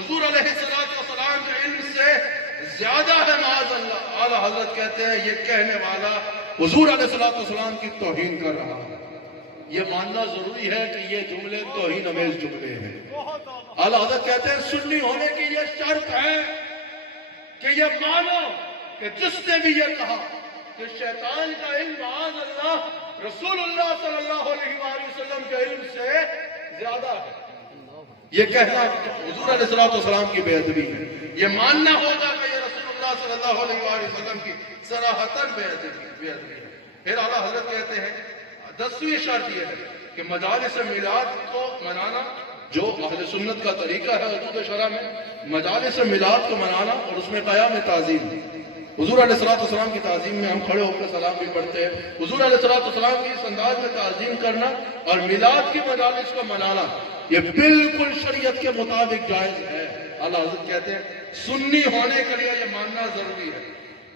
حضور علیہ السلام کے علم سے زیادہ ہے معاذ اللہ. اعلیٰ حضرت کہتے ہیں یہ کہنے والا حضور علیہ السلام کی توہین کر رہا ہے. یہ ماننا ضروری ہے کہ یہ جملے توہین امیز جملے ہیں. اعلیٰ حضرت کہتے ہیں سنی ہونے کی یہ شرط ہے کہ یہ مانو کہ جس نے بھی یہ کہا کہ شیطان کا علم معاذ اللہ رسول اللہ صلی اللہ علیہ وآلہ وسلم کے علم سے زیادہ ہے، یہ کہنا حضور علیہ السلام کی بے ادبی ہے. یہ ماننا ہوگا کہ یہ رسول اللہ صلی اللہ علیہ وآلہ وسلم کی صراحتاً بے ادبی ہے. پھر اعلیٰ حضرت کہتے ہیں 10ویں شرط یہ ہے کہ مجالس میلاد کو منانا، جو اہل سنت کا طریقہ ہے حدود شرع میں، مجالس میلاد کو منانا اور اس میں قیام تعظیم. حضور علیہ السلام کی تعظیم میں ہم کھڑے ہو کر سلام بھی پڑھتے ہیں. حضور علیہ السلام کی اس انداز میں تعظیم کرنا اور میلاد کی مجالس کو منانا یہ بالکل شریعت کے مطابق جائز ہے. اعلیٰ حضرت کہتے ہیں سنی ہونے کے لیے یہ ماننا ضروری ہے.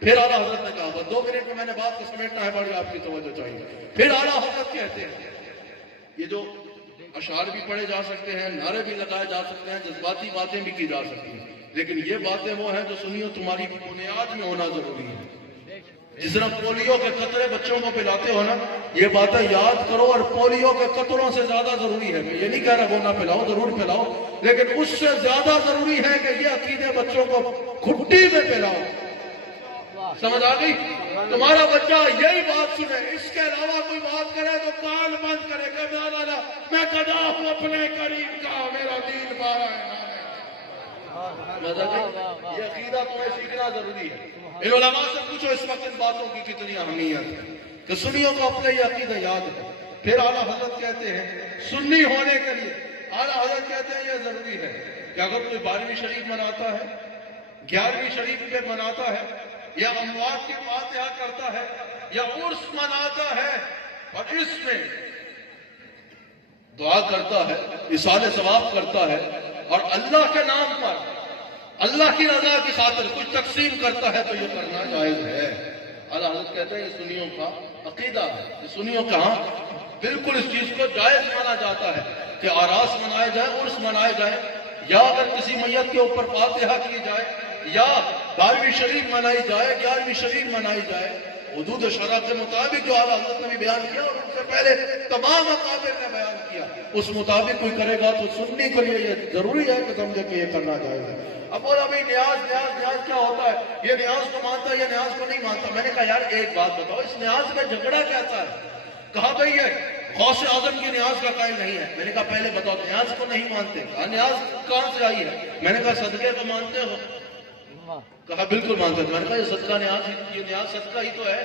پھر اعلیٰ حضرت نے کہا 2 منٹ میں نے بات کو سمیٹنا ہے، بڑی آپ کی توجہ چاہیے. پھر اعلیٰ حضرت کہتے ہیں یہ جو اشعار بھی پڑھے جا سکتے ہیں، نعرے بھی لگائے جا سکتے ہیں، جذباتی باتیں بھی کی جا سکتی ہیں، لیکن یہ باتیں وہ ہیں جو سنیو تمہاری بنیاد میں ہونا ضروری ہے. جس طرح پولیو کے قطرے بچوں کو پلاتے ہو نا، یہ باتیں یاد کرو. اور پولیو کے قطروں سے زیادہ ضروری ہے، میں یہ نہیں کہہ رہا وہ نہ پلاؤ، ضرور پلاؤ، لیکن اس سے زیادہ ضروری ہے کہ یہ عقیدے بچوں کو کھٹی میں پلاؤ. سمجھ آ گئی؟ تمہارا بچہ یہی بات سنے، اس کے علاوہ کوئی بات کرے تو کان بند کرے کہ میں قدا ہوں اپنے کریم کا، میرا دین بارہ ہے. یہ عقیدہ تمہیں سیکھنا ضروری ہے. ان علماء سے پوچھو اس وقت ان باتوں کی کتنی اہمیت ہے کہ سنیوں کو اپنے یہ عقیدہ یاد ہے. پھر اعلیٰ حضرت کہتے ہیں سنی ہونے کے لیے اعلیٰ حضرت کہتے ہیں یہ ضروری ہے کہ اگر کوئی 12ویں شریف مناتا ہے، 11ویں شریف پہ مناتا ہے، یا اموات کی فاتحہ کرتا ہے، یا عرس مناتا ہے اور اس میں دعا کرتا ہے، اصالِ ثواب کرتا ہے اور اللہ کے نام پر اللہ کی رضا کی خاطر کچھ تقسیم کرتا ہے تو یہ کرنا جائز ہے. اعلیٰ حضرت کہتے ہیں یہ سنیوں کا عقیدہ ہے. یہ سنیوں کا بالکل اس چیز کو جائز مانا جاتا ہے کہ آراس منائے جائے، عرس منائے جائے، یا اگر کسی میت کے اوپر فاتحہ کی جائے، یا 12ویں شریف منائی جائے، 11ویں شریف منائی جائے، حدود شرع کے مطابق جو اعلیٰ حضرت نے بھی بیان کیا اور ان سے پہلے تمام اکابر نے بیان کیا، اس مطابق کوئی کرے گا تو سنی کے لیے یہ ضروری ہے کہ سمجھے کہ یہ کرنا جائز ہے. اب بولا بھائی نیاز کیا ہوتا ہے؟ یہ نیاز کو مانتا ہے، یہ نیاز کو نہیں مانتا. میں نے کہا یار ایک بات بتاؤ، اس نیاز میں جھگڑا کیسا ہے؟ کہا بھائی یہ غوث اعظم کی نیاز کا قائل نہیں ہے. میں نے کہا پہلے بتاؤ نیاز کو نہیں مانتے. کہا نیاز کہاں سے آئی ہے؟ میں نے کہا صدقے کو مانتے ہو؟ کہا بالکل مانتے ہو. میں نے کہا یہ صدقہ نیاز، یہ نیاز صدقہ ہی تو ہے.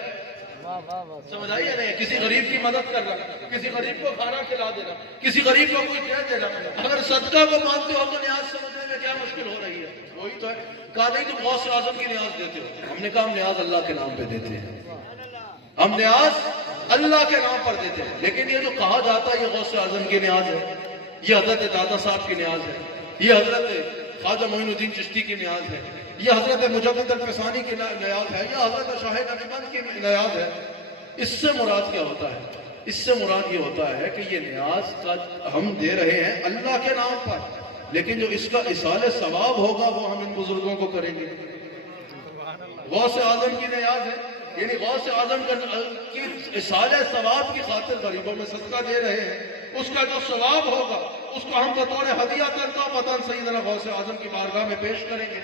سمجھ آئی ہے نہیں؟ کسی غریب کی مدد کرنا، کسی غریب کو کھانا کھلا دینا، کسی غریب کو کوئی کہہ دینا. اگر صدقہ کو مانتے ہو تو نیاز سمجھنے میں کیا مشکل ہو رہی ہے؟ وہی تو ہے. کہا نہیں تم غوث اعظم کی نیاز دیتے ہو. ہم نے کہا ہم نیاز اللہ کے نام پہ دیتے ہیں، ہم نیاز اللہ کے نام پر دیتے ہیں. لیکن یہ جو کہا جاتا ہے یہ غوث اعظم کی نیاز ہے، یہ حضرت دادا صاحب کی نیاز ہے، یہ حضرت خواجہ معین الدین چشتی کی نیاز ہے، یہ حضرت مجدد الفسانی کی نیاز ہے، یہ حضرت شاہ نقشبند کی نیاز ہے. اس سے مراد کیا ہوتا ہے؟ اس سے مراد یہ ہوتا ہے کہ یہ نیاز کا ہم دے رہے ہیں اللہ کے نام پر، لیکن جو اس کا اصالِ ثواب ہوگا وہ ہم ان بزرگوں کو کریں گے. غوث اعظم کی نیاز ہے، یعنی غوث اعظم کی اصالِ ثواب کی خاطر غریبوں میں صدقہ دے رہے ہیں. اس کا جو ثواب ہوگا اس کو ہم بطور ہدیہ تحفۃ سیدنا غوث اعظم کی بارگاہ میں پیش کریں گے،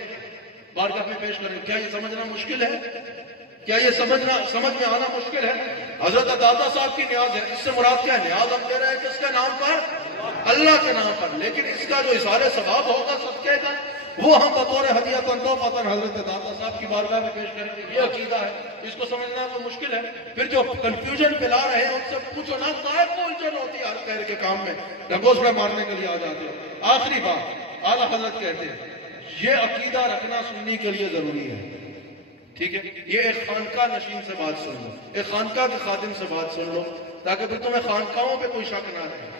بارگاہ میں پیش کریں گے. کیا یہ سمجھنا مشکل ہے؟ کیا یہ سمجھ میں آنا مشکل ہے؟ حضرت دادا صاحب کی نیاز ہے. اس سے مراد کیا ہے؟ نیاز ہم دے رہے ہیں کس کے نام پر؟ اللہ کے نام پر. لیکن اس کا جو اصالِ ثواب ہوگا صدقے کا وہ ہم بطور ہدیہ تحفۃ حضرت دادا صاحب کی بارگاہ میں پیش کریں گے. یہ عقیدہ ہے. اس کو سمجھنا کوئی مشکل ہے؟ پھر جو کنفیوژن پھیلا رہے ہیں ان سے پوچھو نا، کائے کو الجھن ہوتی ہے ہر خیر کے کام میں، ڈھنگوسڑا مارنے کے لیے آ جاتے ہیں. آخری بات اعلیٰ حضرت کہتے ہیں یہ عقیدہ رکھنا سنی کے لیے ضروری ہے. ٹھیک ہے، یہ ایک خانقاہ نشین سے بات سن لو، ایک خانقاہ کے خادم سے بات سن لو، تاکہ پھر تمہیں خانقاہوں پہ کوئی شک نہ رہے.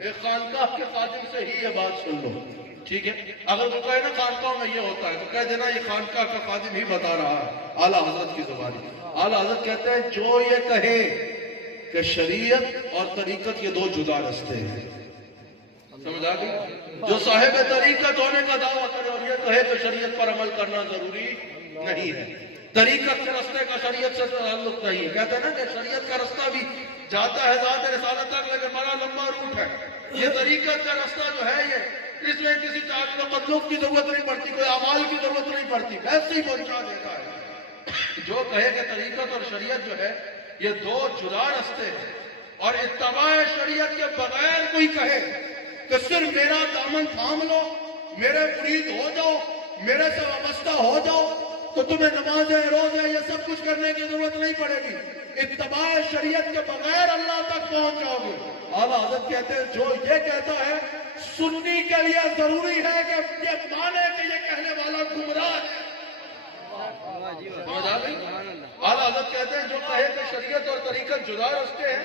ایک خانقاہ کے خادم سے ہی یہ بات سن لو. ٹھیک ہے، اگر وہ کہے نا خانقاہوں میں یہ ہوتا ہے تو کہہ دینا یہ خانقاہ کا خادم ہی بتا رہا ہے اعلیٰ حضرت کی زبانی. اعلیٰ حضرت کہتے ہیں جو یہ کہے کہ شریعت اور طریقت یہ 2 جدا رستے ہیں. سمجھ آ گئی؟ جو صاحب طریقت ہونے کا دعویٰ کرے کہے کہ شریعت پر عمل کرنا ضروری نہیں ہے. طریقت کے رستے کا شریعت سے تعلق نہیں ہے. کہتے ہیں نا کہ شریعت کا رستہ بھی جاتا ہے ذات رسالت تک، لیکن بڑا لمبا روٹ ہے. یہ طریقت کا رستہ جو ہے اس میں کسی تعلق کی ضرورت نہیں پڑتی، کوئی اعمال کی ضرورت نہیں پڑتی، ویسے ہی پہنچا دیتا ہے. جو کہے کہ طریقت اور شریعت جو ہے یہ دو جدا رستے ہیں، اور اتباع شریعت کے بغیر کوئی کہے کہ صرف میرا دامن تھام لو، میرے مرید ہو جاؤ، میرے سے وابستہ ہو جاؤ، تو تمہیں نمازیں روزے یہ سب کچھ کرنے کی ضرورت نہیں پڑے گی. اتباع شریعت کے بغیر اللہ تک پہنچ جاؤ گے. اعلیٰ حضرت کہتے ہیں جو یہ کہتا ہے سنی کے لیے ضروری ہے کہ یہ مانے کہ یہ کہنے والا گمراہ ہے. اعلیٰ حضرت کہتے ہیں جو کہے کہ شریعت اور طریقت جدا رستے ہیں،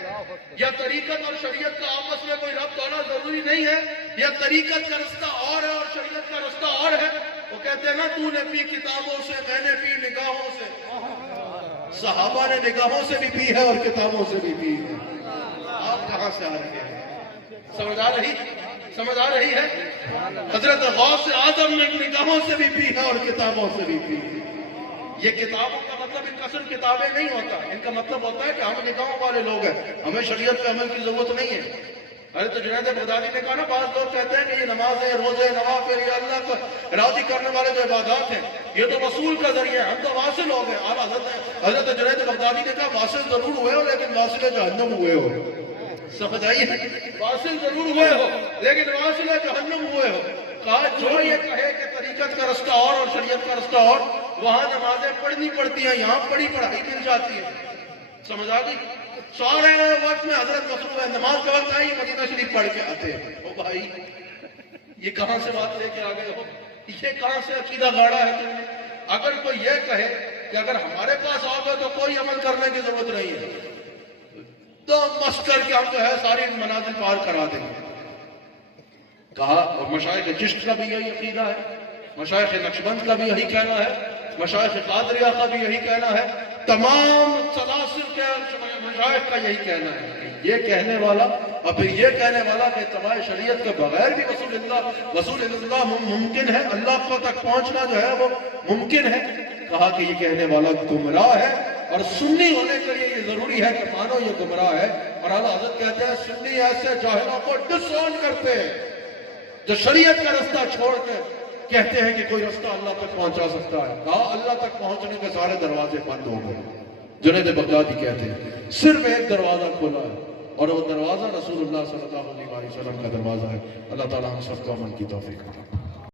یا طریقت اور شریعت کا آپس میں کوئی ربط ہونا ضروری نہیں ہے، یا طریقت کا رستہ اور ہے اور شریعت کا رستہ اور ہے، وہ کہتے ہیں نا تو نے پی کتابوں سے، میں نے پی نگاہوں سے. صحابہ نے نگاہوں سے بھی پی ہے اور کتابوں سے بھی پی ہے. آپ کہاں سے آ رہے ہیں؟ سمجھ آ رہی ہے؟ حضرت غوث اعظم نے نگاہوں سے بھی پی ہے اور کتابوں سے بھی پی ہے. یہ کتابوں کا مطلب ان کا صرف کتابیں نہیں ہوتا، ان کا مطلب ہوتا ہے کہ ہم نگاہوں والے لوگ ہیں، ہمیں شریعت کے عمل کی ضرورت نہیں ہے. حضرت جنید بغدادی نے کہا نا، بعض لوگ کہتے ہیں کہ یہ نمازیں، روزے، نوافل، یہ اللہ کو راضی کرنے والے جو عبادات ہیں یہ تو وصول کا ذریعہ ہے، ہم تو واصل ہو گئے. اور حضرت جنید بغدادی نے کہا واصل ضرور ہوئے ہو لیکن واصل جہنم ہوئے ہو. سمجھ آئی ہے؟ واصل ضرور ہوئے ہو لیکن واصل جہنم ہوئے ہو. کہا جو یہ کہے کہ طریقت کا رستہ اور شریعت کا رستہ اور، وہاں نمازیں پڑھنی پڑتی ہیں، یہاں پڑھی پڑھائی مل جاتی ہے. سمجھ آ گئی؟ سارے وقت میں حضرت مصروف ہے، نماز کے وقت آئی مدینہ شریف پڑھ کے آتے ہیں. او بھائی یہ کہاں سے بات لے کے آ گئے ہو؟ یہ کہاں سے عقیدہ گاڑا ہے تم نے؟ اگر کوئی یہ کہے کہ اگر ہمارے پاس آؤ گے تو کوئی عمل کرنے کی ضرورت نہیں ہے، تو مست کر کے ہم جو ہے ساری منازل پار کرا دیں گے. کہا اور مشائخ چشت کا بھی یہی عقیدہ ہے، مشائخ نقشبند کا بھی یہی کہنا ہے، مشائخ قادریہ کا بھی یہی کہنا ہے، تمام سلاسل کے مشائخ کا یہی کہنا ہے. یہ کہنے والا اور پھر یہ کہنے والا کہ اتباع شریعت کے بغیر بھی وصول اللہ ممکن ہے، اللہ کو تک پہنچنا جو ہے وہ ممکن ہے. کہا کہ یہ کہنے والا گمراہ ہے، اور سنی ہونے کے لیے یہ ضروری ہے کہ مانو یہ گمراہ ہے. اور اعلیٰ حضرت کہتے ہیں سنی ایسے جاہلوں کو ڈس آن کرتے ہیں جو شریعت کا رستہ چھوڑ کے کہتے ہیں کہ کوئی رستہ اللہ تک پہنچا سکتا ہے. کہا اللہ تک پہنچنے کے سارے دروازے بند ہو گئے. جنید بغدادی کہتے ہیں صرف ایک دروازہ کھلا ہے، اور وہ دروازہ رسول اللہ صلی اللہ علیہ وسلم کا دروازہ ہے. اللہ تعالیٰ ہم سب کو عمل کی توفیق عطا فرمائے.